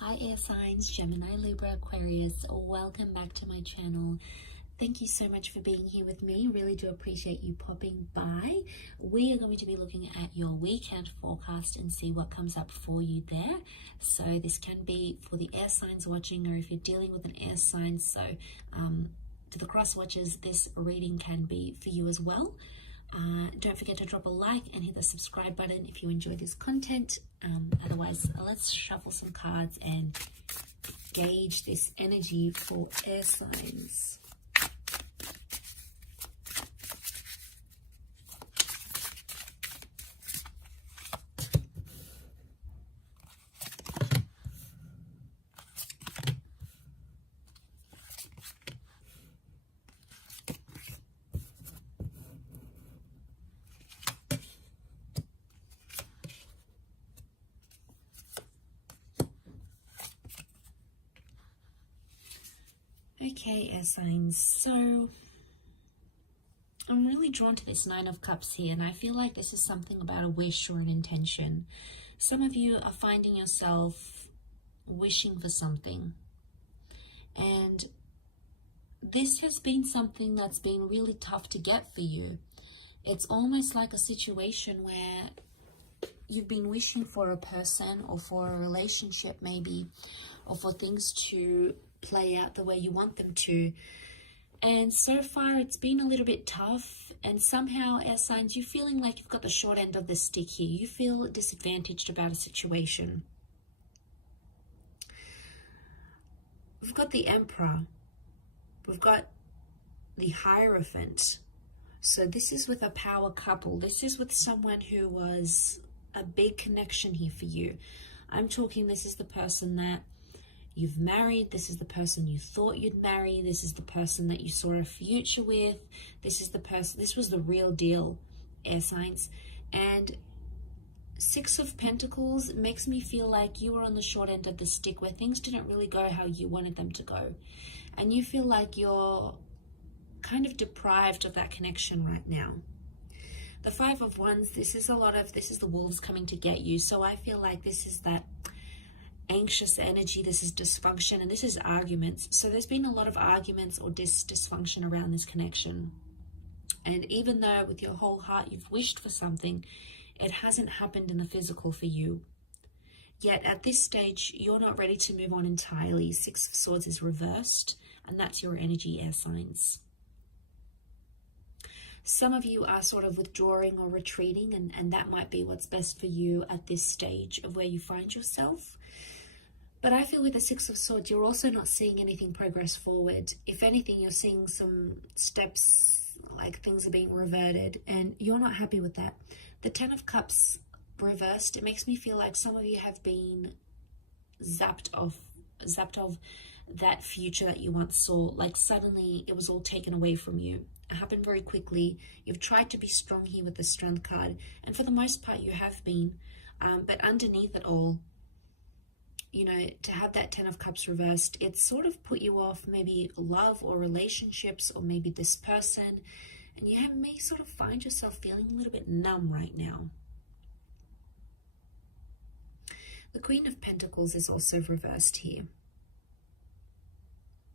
Hi air signs, Gemini, Libra, Aquarius, welcome back to my channel. Thank you so much for being here with me. Really do appreciate you popping by. We are going to be looking at your weekend forecast and see what comes up for you there. So this can be for the air signs watching, or if you're dealing with an air sign. So to the cross watchers, this reading can be for you as well. Don't forget to drop a like and hit the subscribe button if you enjoy this content. Otherwise, let's shuffle some cards and gauge this energy for air signs. Okay, air signs, so I'm really drawn to this Nine of Cups here, and I feel like this is something about a wish or an intention. Some of you are finding yourself wishing for something, and this has been something that's been really tough to get for you. It's almost like a situation where you've been wishing for a person or for a relationship maybe, or for things to play out the way you want them to. And so far it's been a little bit tough, and somehow air signs, you're feeling like you've got the short end of the stick here. You feel disadvantaged about a situation. We've got the Emperor. We've got the Hierophant. So this is with a power couple. This is with someone who was a big connection here for you. I'm talking, this is the person that you've married. This is the person you thought you'd marry. This is the person that you saw a future with. This is the person, this was the real deal, air signs. And Six of Pentacles makes me feel like you were on the short end of the stick, where things didn't really go how you wanted them to go. And you feel like you're kind of deprived of that connection right now. The Five of Wands, this is the wolves coming to get you. So I feel like this is that anxious energy, this is dysfunction, and this is arguments. So there's been a lot of arguments or dysfunction around this connection. And even though with your whole heart you've wished for something, it hasn't happened in the physical for you. Yet at this stage, you're not ready to move on entirely. Six of Swords is reversed, and that's your energy, air signs. Some of you are sort of withdrawing or retreating, and that might be what's best for you at this stage of where you find yourself. But I feel with the Six of Swords, you're also not seeing anything progress forward. If anything, you're seeing some steps, like things are being reverted, and you're not happy with that. The Ten of Cups reversed, it makes me feel like some of you have been zapped of that future that you once saw. Like suddenly it was all taken away from you. It happened very quickly. You've tried to be strong here with the Strength card, and for the most part you have been. But underneath it all, you know, to have that Ten of Cups reversed, it's sort of put you off maybe love or relationships, or maybe this person, and you may sort of find yourself feeling a little bit numb right now. The Queen of Pentacles is also reversed here.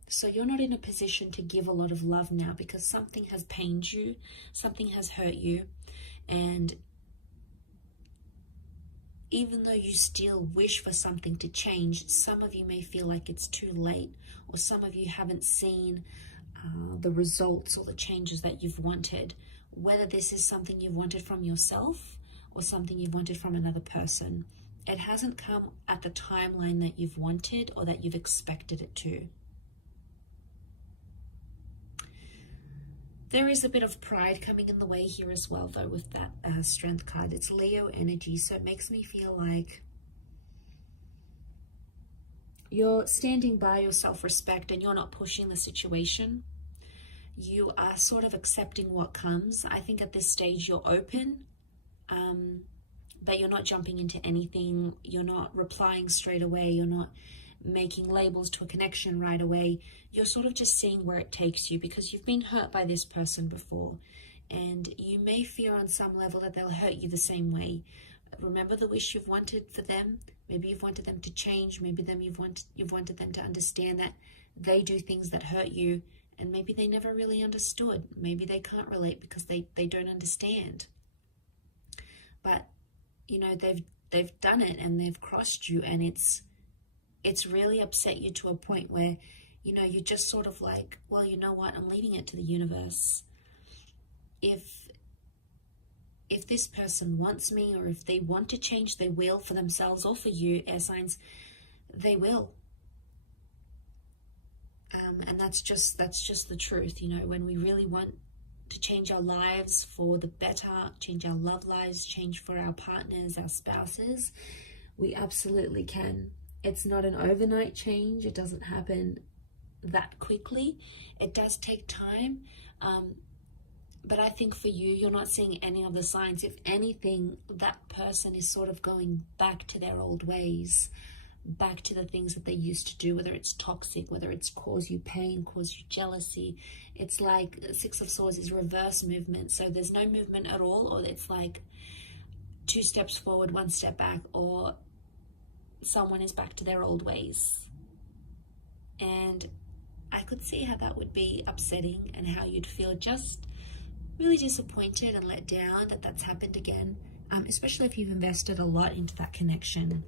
So you're not in a position to give a lot of love now, because something has pained you, something has hurt you, and even though you still wish for something to change, some of you may feel like it's too late, or some of you haven't seen the results or the changes that you've wanted, whether this is something you've wanted from yourself or something you've wanted from another person. It hasn't come at the timeline that you've wanted or that you've expected it to. There is a bit of pride coming in the way here as well, though, with that Strength card. It's Leo energy, so it makes me feel like you're standing by your self-respect and you're not pushing the situation. You are sort of accepting what comes. I think at this stage you're open, but you're not jumping into anything. You're not replying straight away. You're not making labels to a connection right away. You're sort of just seeing where it takes you, because you've been hurt by this person before, and you may fear on some level that they'll hurt you the same way. Remember the wish you've wanted for them, Maybe you've wanted them to change. Maybe you've wanted them to understand that they do things that hurt you, and maybe they never really understood. Maybe they can't relate because they don't understand. But, you know, they've done it and they've crossed you, and it's really upset you to a point where, you know, you're just sort of like, well, you know what, I'm leaving it to the universe. If this person wants me, or if they want to change, they will, for themselves or for you, air signs, they will. And that's just the truth. You know, when we really want to change our lives for the better, change our love lives, change for our partners, our spouses, we absolutely can. It's not an overnight change. It doesn't happen that quickly. It does take time. But I think for you, you're not seeing any of the signs. If anything, that person is sort of going back to their old ways, back to the things that they used to do, whether it's toxic, whether it's cause you pain, cause you jealousy. It's like Six of Swords is reverse movement. So there's no movement at all, or it's like 2 steps forward, 1 step back, or someone is back to their old ways. And I could see how that would be upsetting, and how you'd feel just really disappointed and let down that that's happened again, especially if you've invested a lot into that connection.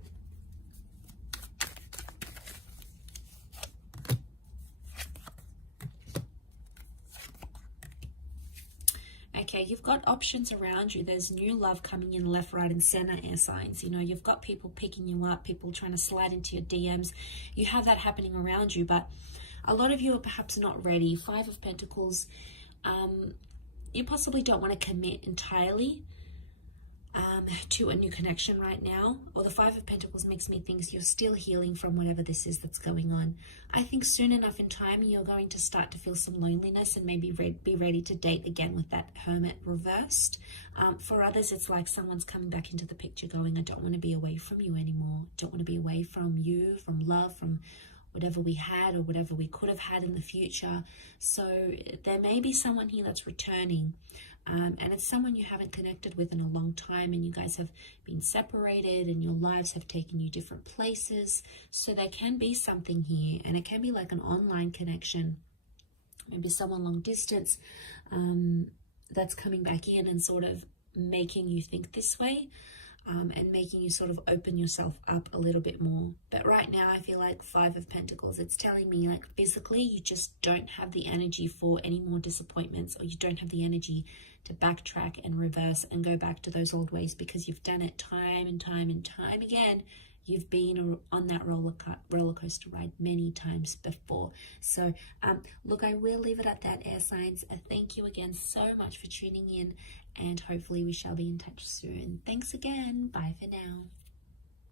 Okay, you've got options around you. There's new love coming in left, right, and center, air signs. You know, you've got people picking you up, people trying to slide into your DMs. You have that happening around you, but a lot of you are perhaps not ready. 5 of Pentacles, you possibly don't want to commit entirely to a new connection right now. Or the 5 of Pentacles makes me think you're still healing from whatever this is that's going on. I think soon enough in time, you're going to start to feel some loneliness and maybe be ready to date again with that Hermit reversed. For others, it's like someone's coming back into the picture going, I don't want to be away from you anymore. Don't want to be away from you, from love, from whatever we had or whatever we could have had in the future. So there may be someone here that's returning, and it's someone you haven't connected with in a long time, and you guys have been separated and your lives have taken you different places. So there can be something here, and it can be like an online connection, maybe someone long distance that's coming back in and sort of making you think this way. And making you sort of open yourself up a little bit more. But right now, I feel like 5 of Pentacles, it's telling me like physically, you just don't have the energy for any more disappointments, or you don't have the energy to backtrack and reverse and go back to those old ways, because you've done it time and time and time again. You've been on that roller coaster ride many times before. So, look, I will leave it at that, air signs. Thank you again so much for tuning in, and hopefully we shall be in touch soon. Thanks again. Bye for now.